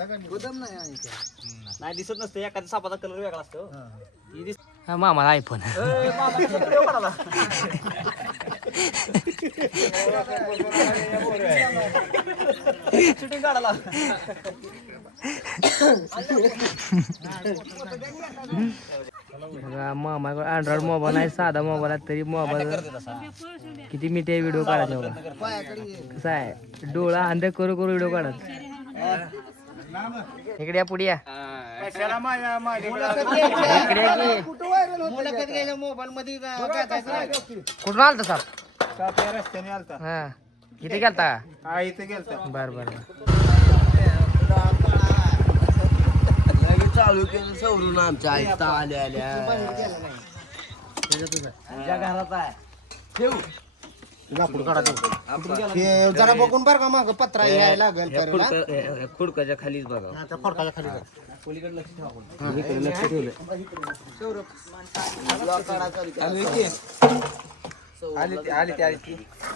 नाही दिसत नसते एखाद्या सापाचा कलर वेगळा असतो. मामाला आयफोन शूटिंग काढायला मामा अँड्रॉइड मोबाईल आहे, साधा मोबाईल आहे तरी मोबाईल किती मिनिटे व्हिडिओ काढायचे बघा. कसं आहे डोळा अंध करू करू व्हिडिओ काढत. इकडे या पुढे या. कुठून आलता साप? रस्त्याने आलता. हा इथे गेलता हा इथे गेलता. बर बर चालू केलं सवरून आमच्या आईता आल्या आल्या घरात आहे जरा बघून बर का मग पत्रा यायला लागेल खुडकाच्या खालीच बघा. फडकाच्या खाली पलीकडे लक्ष ठेवा. लक्ष ठेवलं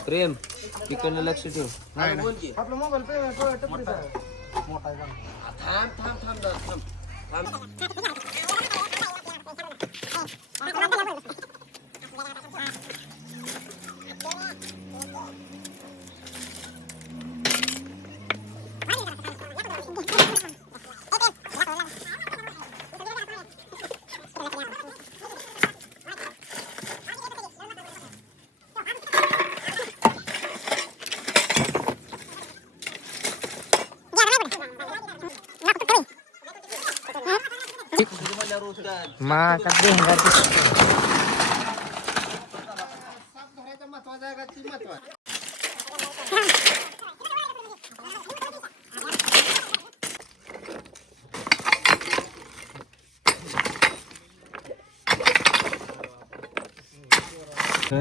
प्रेम तिकडनं लक्ष ठेव. आपला मोबाईल थांब थांब थांब थांब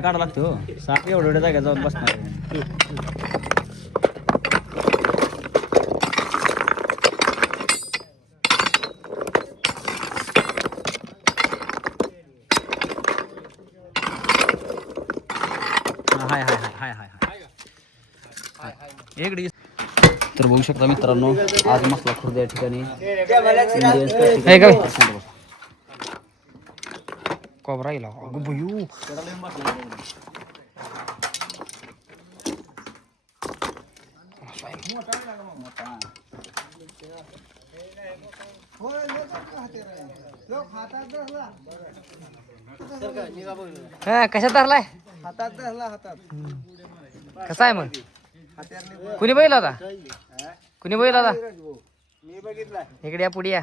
काढा लागतो. साप एवढ्या एवढ्या जागा जाऊन बसणार. हाय हाय हाय हाय हाय हाय इकडे. तर बघू शकता मित्रांनो आज मसला खुर्द या ठिकाणी कोबरा येईल भुयू. कशात धरलाय? हातात धरला हातात. कसा आहे मग? कुणी बैल होता? कुणी बैल होता? मी बघितला. इकडे या पुढे या.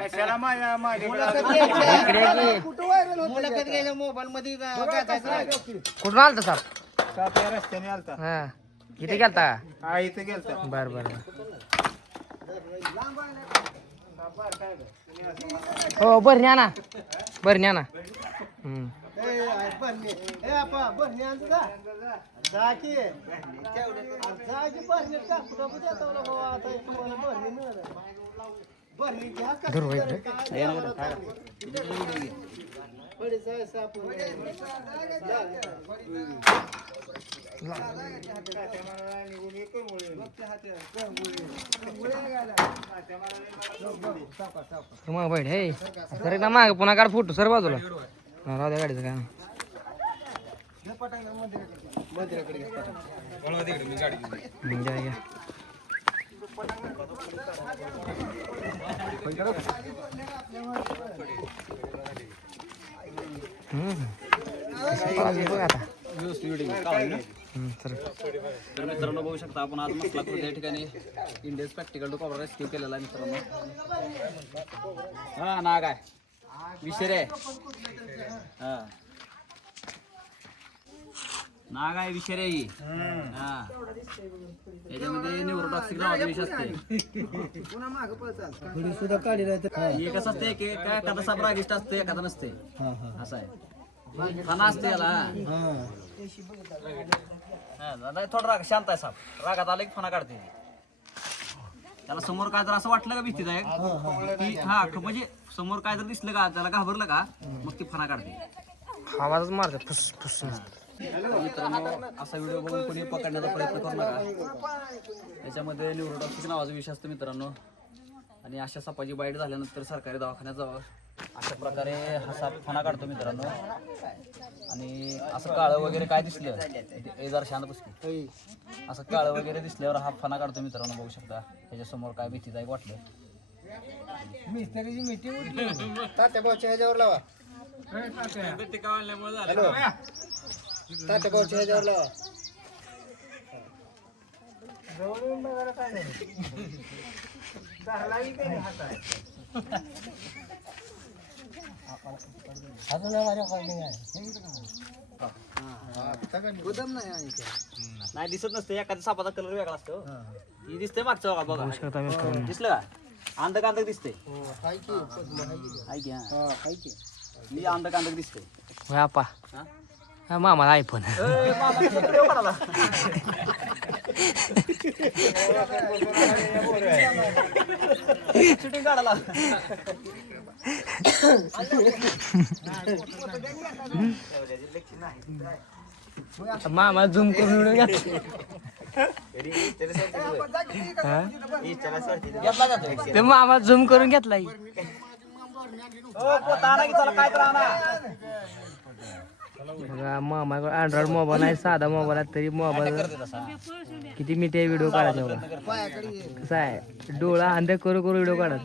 कशाला माझ्या मुलाखत गेल्या मोबाईल मध्ये कुठून आलता साप? साप या रस्त्याने आलता. हा इथे गेलता. हा इथे गेलता. बर बर हो बर न्या ना बर न्या ना. मग बैठ हे सर एकदा माग पुन्हा काढ फोटो सर बाजूला. राहू द्या गाडीचं काय तर मित्रांनो बघू शकता आपण आज मसला खुर्द या ठिकाणी Indian practical to cover rescue केलेला आहे मित्रांनो. हा नाग आहे विषय हा नाग आहे विषय रे. हा याच्यामध्ये न्यूरोटॉक्सिक नावाचा विष असते. हे कसं असते की काय एखादा साप रागिष्ट असते एखादा नसते असं आहे. खाना असते याला. नाही थोडा राग शांत आहे साप. रागात आला की फणा काढते. त्याला समोर काय जर असं वाटलं का भीतीदायक की हा म्हणजे समोर काय जर दिसलं का त्याला घाबरलं का मग ती फणा काढते. आवाजच मारते फुस फुस. मित्रांनो असा व्हिडिओ बघून कोणी पकडण्याचा प्रयत्न करू नका. त्याच्यामध्ये न्यूरोटॉक्सिक नावाचा विषय असतो मित्रांनो. आणि अशा सापाची बाईट झाल्यानंतर सरकारी दवाखान्यात जावं. अशा प्रकारे हा साप फणा काढतो मित्रांनो. आणि असं काळं वगैरे काय दिसलं हे जरा शांत बसकी. असं काळं वगैरे दिसल्यावर हा फणा काढतो मित्रांनो. बघू शकता त्याच्यासमोर काय भीतीदायक वाटलं. तात्या भाऊच्या ह्याच्यावर लावा. हॅलो तात्या भाऊच्या ह्याच्यावर लावा. नाही दिसत नसतं. एखाद्या सापाचा कलर वेगळा असतो. ही दिसते मागचं बघा बघा. शकता मित्रांनो. दिसलं का? अंधक अंधक दिसते. हाय की पद्म हाय की. हाय की हा. हाय की. मी अंधक अंधक दिसते. होय आपा हा? हा, मामाला आयफोन. शूटिंग काढायला. मामा झूम करून व्हिडिओ घ्या. हा? घेतला जातो. ते मामा झूम करून घेतलाय. बघा मामाकडे अँड्रॉइड मोबाईल आहे, साधा मोबाईल आहे, तरी मोबाईल किती मिनिटे व्हिडिओ काढायचे बघा. पायाकडे ये. कसं आहे डोळा अंध करू करू व्हिडिओ काढत.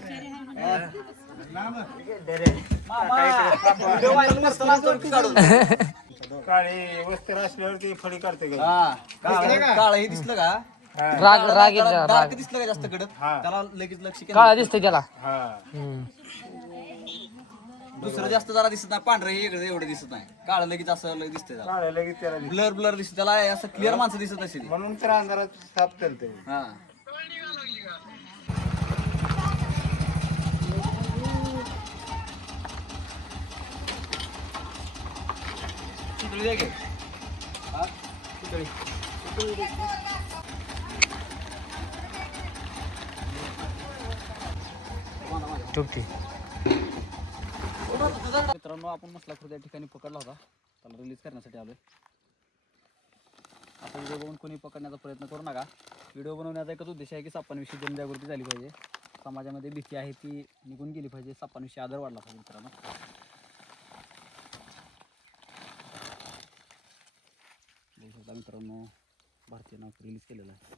काळी वस्त्र असल्यावर ती फळी काढते का? काळ हे दिसलं का? राग राग येतो त्याला, डार्क राग दिसलं का जास्त कडक? हा. त्याला लगेच लक्ष केलं. काळा दिसतंय त्याला. हा दुसरं जास्त जरा दिसत नाही. पांढरं हे वेगळं एवढं दिसत नाही. काळ लगेच असं लगेच दिसतंय त्याला. काळ्या लगेच त्याला दिसतं. ब्लर ब्लर दिसत त्याला. असं क्लिअर माणसं दिसत असेल. म्हणून तर अंधारात साप चालते. हा चितळी दे घे. हा? चितळी. चुकती. मित्रांनो आपण मसलाखुर्द या ठिकाणी पकडला होता. त्याला रिलीज करण्यासाठी आलोय. आता व्हिडिओ बघून कोणी पकडण्याचा प्रयत्न करू नका. व्हिडिओ बनवण्याचा एकच उद्देश आहे की सापांविषयी जनजागृती झाली पाहिजे. समाजामध्ये भीती आहे ती निघून गेली पाहिजे. सापांविषयी आदर वाढला पाहिजे मित्रांनो. मित्रांनो भारतीय नाव रिलीज केलेलं आहे.